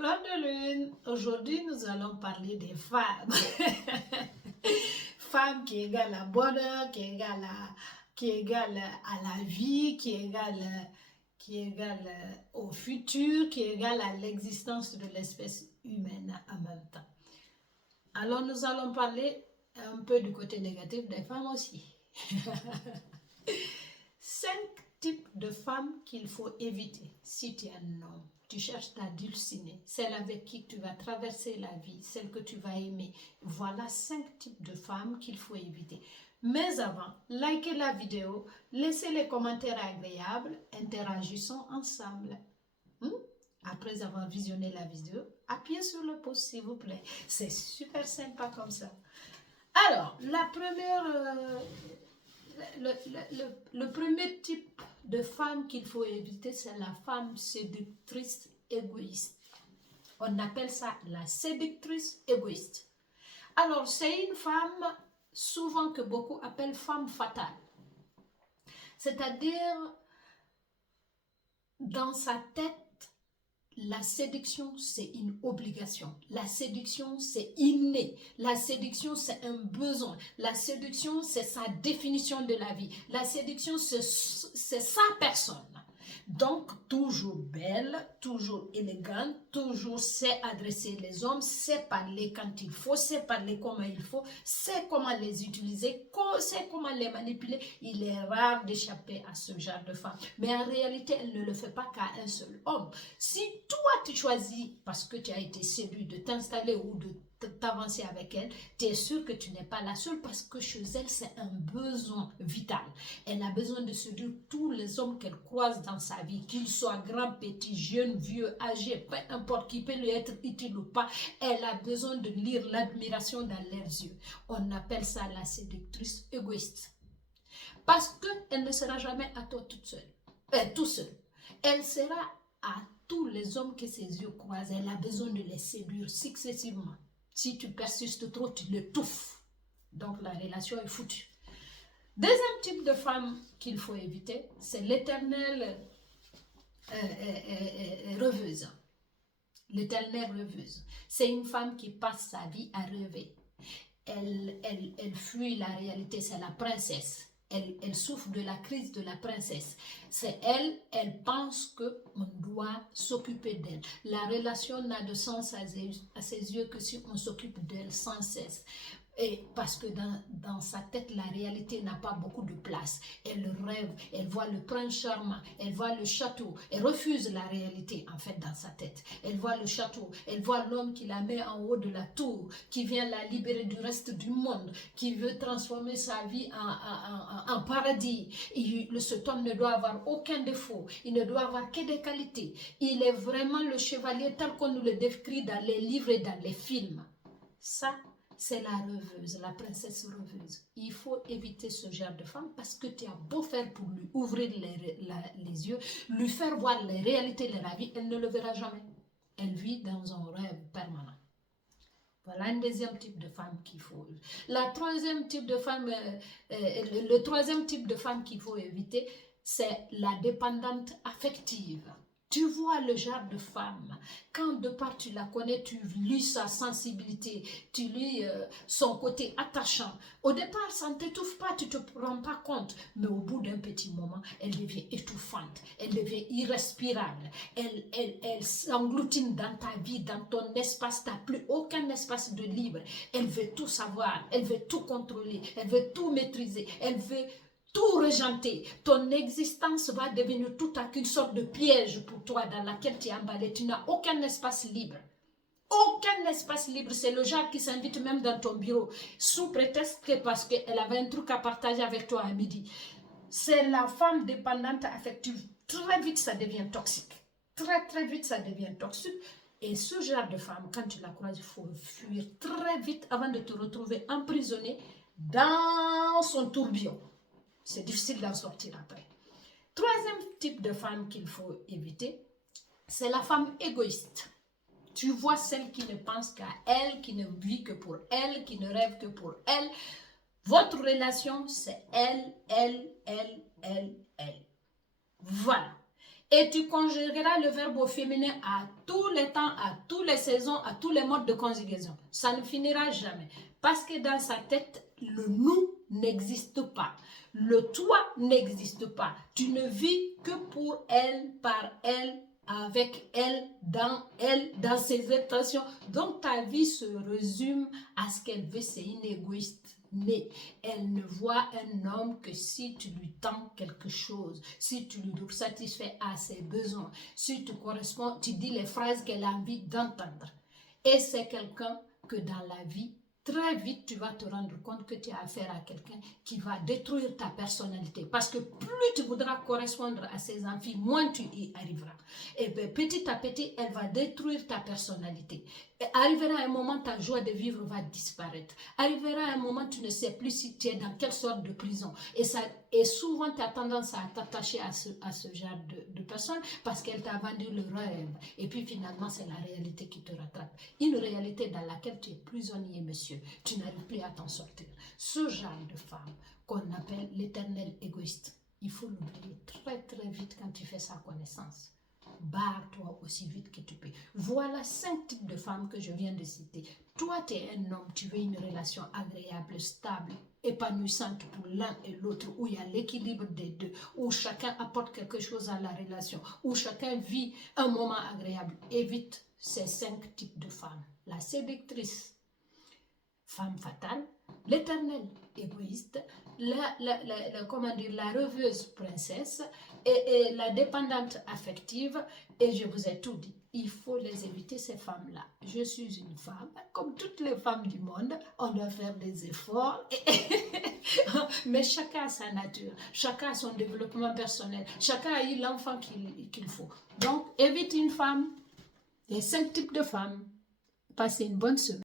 Fleur de lune, aujourd'hui nous allons parler des femmes. Femmes qui égale à bonheur, qui égale à la vie, qui égale au futur, qui égale à l'existence de l'espèce humaine en même temps. Alors nous allons parler un peu du côté négatif des femmes aussi. 5 types de femmes qu'il faut éviter si tu es un homme. Tu cherches ta dulcinée, celle avec qui tu vas traverser la vie, celle que tu vas aimer. Voilà 5 types de femmes qu'il faut éviter. Mais avant, likez la vidéo, laissez les commentaires agréables, interagissons ensemble. Après avoir visionné la vidéo, appuyez sur le pouce s'il vous plaît. C'est super sympa comme ça. Alors, la première... Le premier type de femme qu'il faut éviter, c'est la femme séductrice égoïste. On appelle ça la séductrice égoïste. Alors, c'est une femme souvent que beaucoup appellent femme fatale. C'est-à-dire, dans sa tête, la séduction, c'est une obligation. La séduction, c'est inné. La séduction, c'est un besoin. La séduction, c'est sa définition de la vie. La séduction, c'est sa personne. Donc, toujours belle, toujours élégante, toujours sait adresser les hommes, sait parler quand il faut, sait parler comment il faut, sait comment les utiliser, sait comment les manipuler. Il est rare d'échapper à ce genre de femme. Mais en réalité, elle ne le fait pas qu'à un seul homme. Si toi, tu choisis, parce que tu as été séduit, de t'installer ou de t'avancer avec elle, tu es sûr que tu n'es pas la seule parce que chez elle, c'est un besoin vital. Elle a besoin de séduire tous les hommes qu'elle croise dans sa vie, qu'ils soient grands, petits, jeunes, vieux, âgés, peu importe qui peut lui être utile ou pas. Elle a besoin de lire l'admiration dans leurs yeux. On appelle ça la séductrice égoïste. Parce qu'elle ne sera jamais à toi toute seule, tout seul. Elle sera à tous les hommes que ses yeux croisent. Elle a besoin de les séduire successivement. Si tu persistes trop, tu l'étouffes. Donc la relation est foutue. Deuxième type de femme qu'il faut éviter, c'est l'éternelle rêveuse. L'éternelle rêveuse. C'est une femme qui passe sa vie à rêver. Elle fuit la réalité, c'est la princesse. Elle souffre de la crise de la princesse. C'est elle pense qu'on doit s'occuper d'elle. La relation n'a de sens à ses yeux que si on s'occupe d'elle sans cesse. Et parce que dans sa tête, la réalité n'a pas beaucoup de place. Elle rêve, elle voit le prince charmant, elle voit le château. Elle refuse la réalité, en fait, dans sa tête. Elle voit le château, elle voit l'homme qui la met en haut de la tour, qui vient la libérer du reste du monde, qui veut transformer sa vie en paradis. Cet homme ne doit avoir aucun défaut, il ne doit avoir que des qualités. Il est vraiment le chevalier tel qu'on nous le décrit dans les livres et dans les films. Ça, c'est la rêveuse, la princesse rêveuse. Il faut éviter ce genre de femme parce que tu as beau faire pour lui ouvrir les yeux, lui faire voir les réalités de la vie, elle ne le verra jamais. Elle vit dans un rêve permanent. Voilà un deuxième type de femme qu'il faut. Le troisième type de femme qu'il faut éviter, c'est la dépendante affective. Tu vois le genre de femme, quand de part tu la connais, tu lis sa sensibilité, tu lis son côté attachant. Au départ, ça ne t'étouffe pas, tu ne te rends pas compte. Mais au bout d'un petit moment, elle devient étouffante, elle devient irrespirable. Elle s'engloutine dans ta vie, dans ton espace, tu n'as plus aucun espace de libre. Elle veut tout savoir, elle veut tout contrôler, elle veut tout maîtriser, elle veut tout rejeter. Ton existence va devenir tout à une sorte de piège pour toi dans laquelle tu es emballé. Tu n'as aucun espace libre. Aucun espace libre. C'est le genre qui s'invite même dans ton bureau sous prétexte que parce qu'elle avait un truc à partager avec toi à midi. C'est la femme dépendante affective. Très vite, ça devient toxique. Très vite, ça devient toxique. Et ce genre de femme, quand tu la croises, il faut fuir très vite avant de te retrouver emprisonné dans son tourbillon. C'est difficile d'en sortir après. Troisième type de femme qu'il faut éviter, c'est la femme égoïste. Tu vois celle qui ne pense qu'à elle, qui ne vit que pour elle, qui ne rêve que pour elle. Votre relation, c'est elle. Voilà. Et tu conjugueras le verbe au féminin à tous les temps, à toutes les saisons, à tous les modes de conjugaison. Ça ne finira jamais. Parce que dans sa tête, le nous n'existe pas. Le toi n'existe pas. Tu ne vis que pour elle, par elle, avec elle, dans ses intentions. Donc ta vie se résume à ce qu'elle veut, c'est une égoïste née. Elle ne voit un homme que si tu lui tends quelque chose, si tu lui satisfais à ses besoins, si tu corresponds, tu dis les phrases qu'elle a envie d'entendre. Et c'est quelqu'un que dans la vie, très vite, tu vas te rendre compte que tu as affaire à quelqu'un qui va détruire ta personnalité. Parce que plus tu voudras correspondre à ses envies, moins tu y arriveras. Et bien, petit à petit, elle va détruire ta personnalité. Et arrivera un moment, ta joie de vivre va disparaître. Arrivera un moment, tu ne sais plus si tu es dans quelle sorte de prison. Et souvent, tu as tendance à t'attacher à ce genre de personne parce qu'elle t'a vendu le rêve. Et puis finalement, c'est la réalité qui te rattrape. Une réalité dans laquelle tu es prisonnier, monsieur. Tu n'arrives plus à t'en sortir. Ce genre de femme qu'on appelle l'éternel égoïste, il faut l'oublier très très vite quand tu fais sa connaissance. Barre-toi aussi vite que tu peux. Voilà 5 types de femmes que je viens de citer. Toi, tu es un homme, tu veux une relation agréable, stable, épanouissante pour l'un et l'autre, où il y a l'équilibre des deux, où chacun apporte quelque chose à la relation, où chacun vit un moment agréable. Évite ces 5 types de femmes. La séductrice, femme fatale, l'éternel égoïste, comment dire, la rêveuse princesse et la dépendante affective. Et je vous ai tout dit, il faut les éviter, ces femmes-là. Je suis une femme, comme toutes les femmes du monde, on doit faire des efforts, mais chacun a sa nature, chacun a son développement personnel, chacun a eu l'enfant qu'il faut. Donc, évite une femme, les 5 types de femmes. Passez une bonne semaine.